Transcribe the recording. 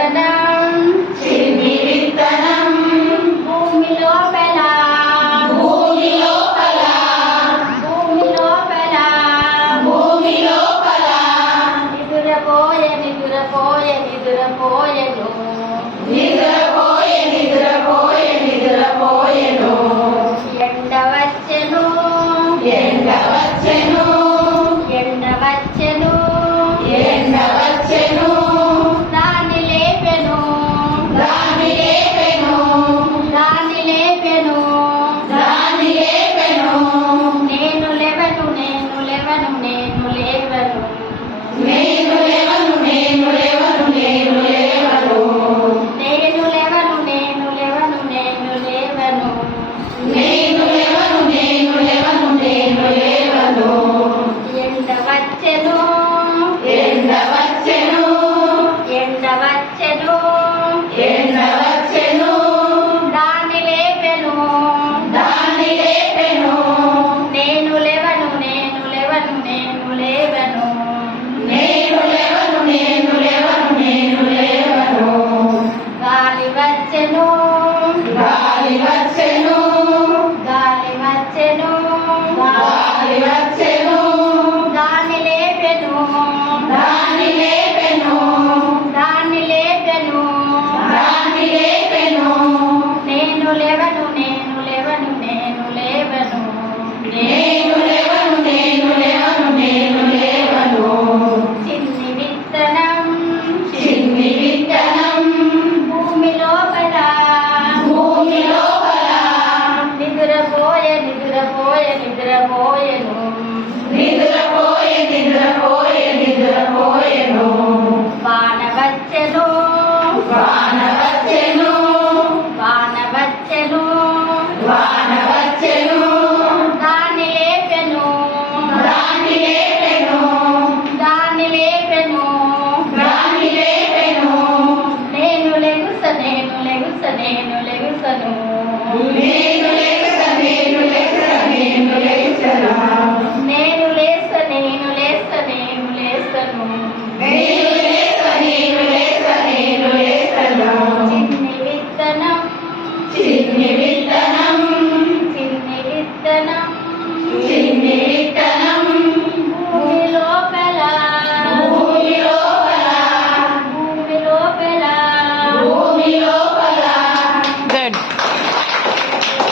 And da en un నిద్రపోయే నిద్రపోయే నిద్రపోయెను నిద్రపోయే